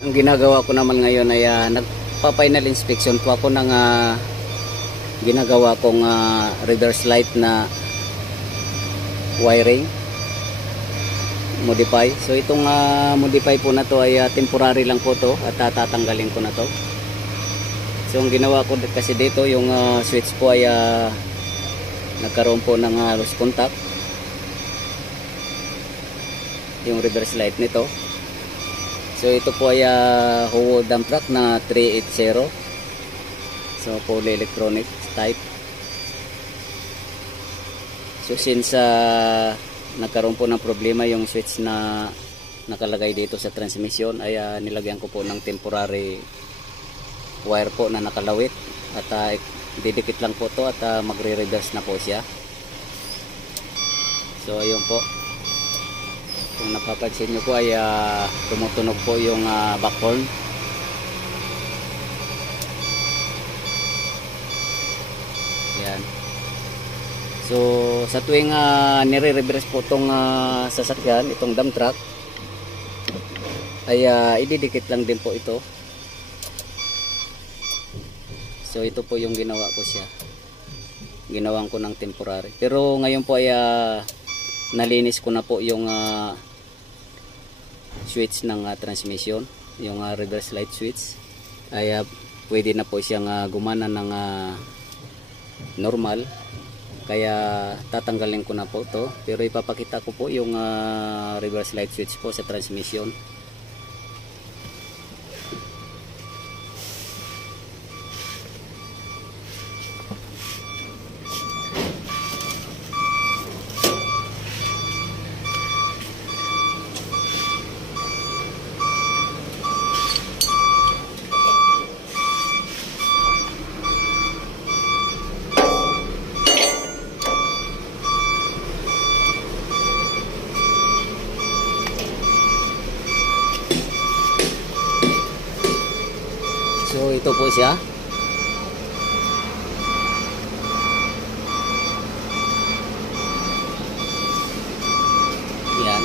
Ang ginagawa ko naman ngayon ay nagpa-final inspection po ako ng ginagawa kong reverse light na wiring modify. So itong modify po na to ay temporary lang po to at tatanggalin ko na to. So ang ginawa ko kasi dito yung switch po ay nagkaroon po ng loose contact yung reverse light nito. So ito po ay Howo dump truck na 380. So fully electronic type. So since nagkaroon po ng problema yung switch na nakalagay dito sa transmission, ay nilagyan ko po ng temporary wire po na nakalawit at didikit lang po to at magre-reverse na po siya. So ayun po, kung napapansin nyo po ay tumutunog po yung back horn. Yan. So sa tuwing nire-reverse po itong sasakyan, itong dump truck, ay ididikit lang din po ito. So ito po yung ginawa ko siya, ginawan ko ng temporary. Pero ngayon po ay nalinis ko na po yung switch ng transmission, yung reverse light switch. Ay pwede na po siyang gumana ng normal. Kaya tatanggalin ko na po to, pero ipapakita ko po yung reverse light switch po sa transmission. So ito po siya. Yan.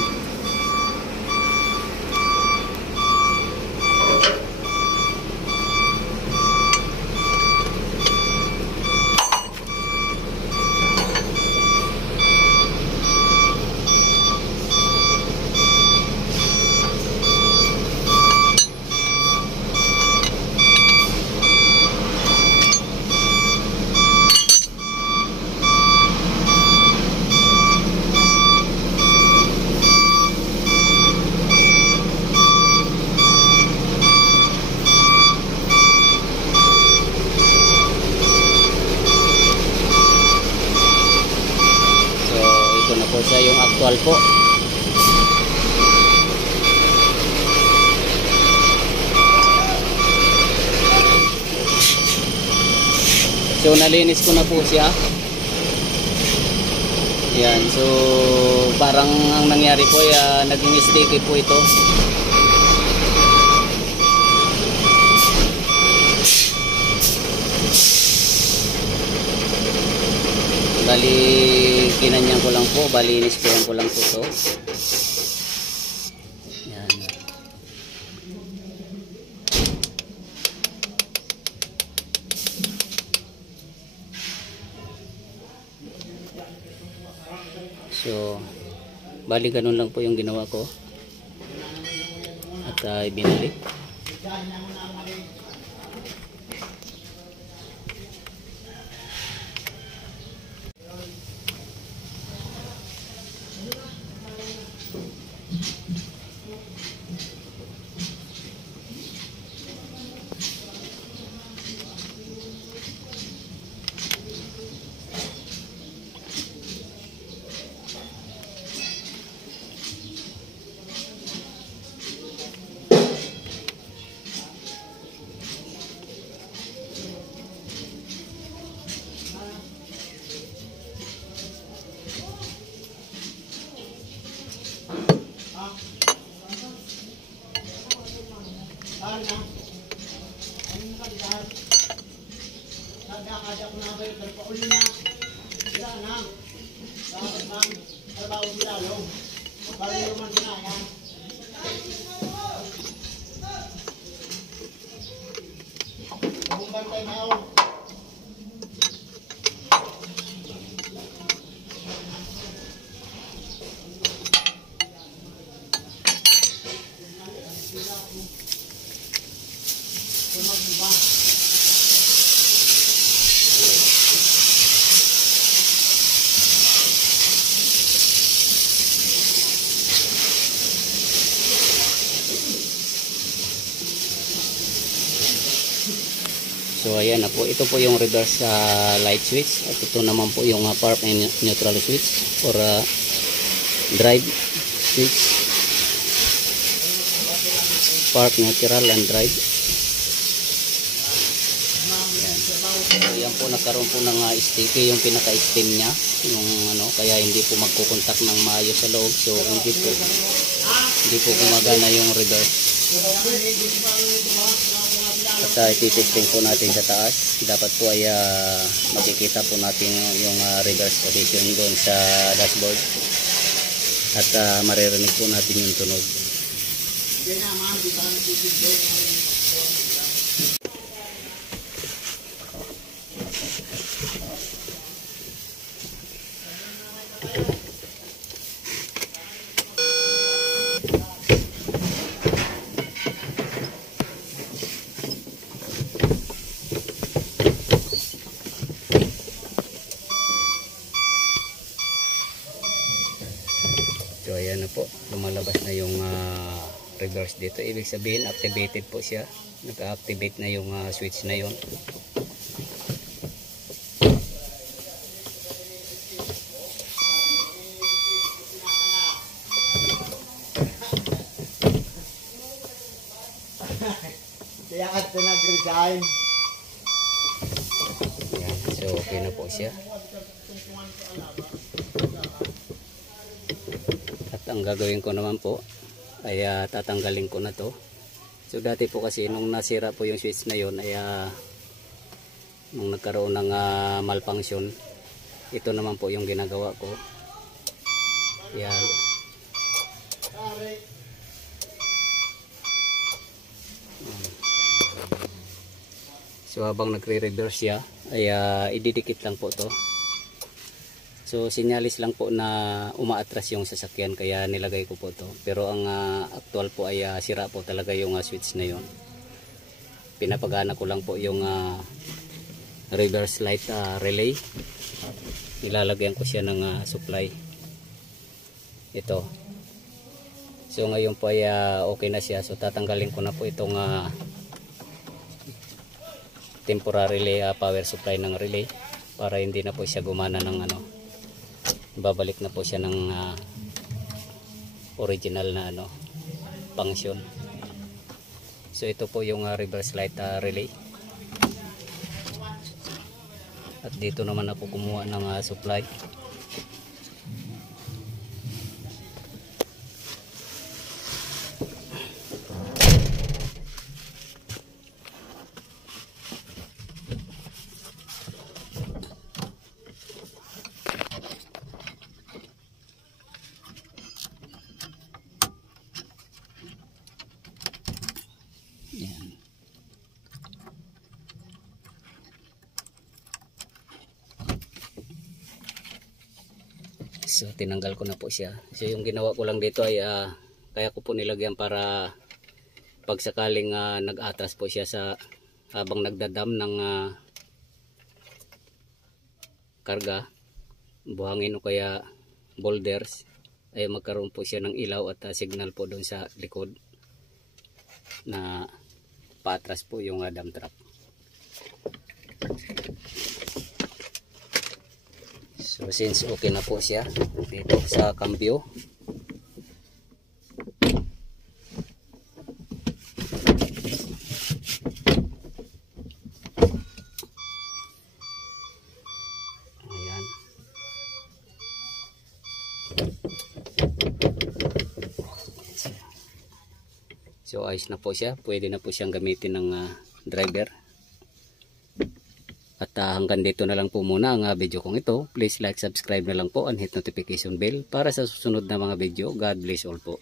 Sa yung actual po. So nalinis ko na po siya. Yan, so parang ang nangyari po ay naging sticky po ito. Bali kinanyang ko lang po, balinis ko lang po to. Yan. So bali ganun lang po yung ginawa ko at ibinalik. Nakakadya ko na kayo, nagpauli na. Sila na. Dapat bang trabaho sila, lo. Parang naman sila, yan. tayo maong. So ayan na po, ito po yung reverse light switch, at ito naman po yung park and neutral switch or drive switch, park, neutral and drive. Ayan. So yan po, nagkaroon po ng sticky yung pinaka-stem nya, yung ano, kaya hindi po magkukontak ng maayos sa loob. So hindi po gumagana yung reverse. At ititesting po natin sa taas. Dapat po ay makikita po natin yung reverse position doon sa dashboard. At maririnig po natin yung tunog. So ayan na po, lumalabas na yung reverse dito. Ibig sabihin activated po siya. Naka-activate na yung switch na yon. Kaya ka ito nag-resign. Ayan, so okay na po siya. At ang gagawin ko naman po ay tatanggalin ko na to. So dati po kasi nung nasira po yung switch na yon ay nung nagkaroon ng malfunction, ito naman po yung ginagawa ko. Yan. So habang nagre-reverse siya ay ididikit lang po to. So sinyalis lang po na umaatras yung sasakyan, kaya nilagay ko po to. Pero ang actual po ay sira po talaga yung switch na yon. Pinapagana ko lang po yung reverse light relay. Ilalagyan ko siya ng supply. Ito. So ngayon po ay okay na siya. So tatanggalin ko na po itong temporary power supply ng relay para hindi na po siya gumana ng ano. Babalik na po siya ng original na ano function. So ito po yung reverse light relay. At dito naman ako kumuha ng supply. Yan. So tinanggal ko na po siya. So yung ginawa ko lang dito ay kaya ko po nilagyan para pag sakaling nag-atras po siya sa habang nagdadam ng karga, buhangin o kaya boulders, ay magkaroon po siya ng ilaw at signal po doon sa likod na paatras po yung dump truck. So since okay na po siya dito sa cambio, ayan. So ayos na po siya, pwede na po siyang gamitin ng driver. At hanggang dito na lang po muna ang video kong ito. Please like, subscribe na lang po and hit notification bell para sa susunod na mga video. God bless all po.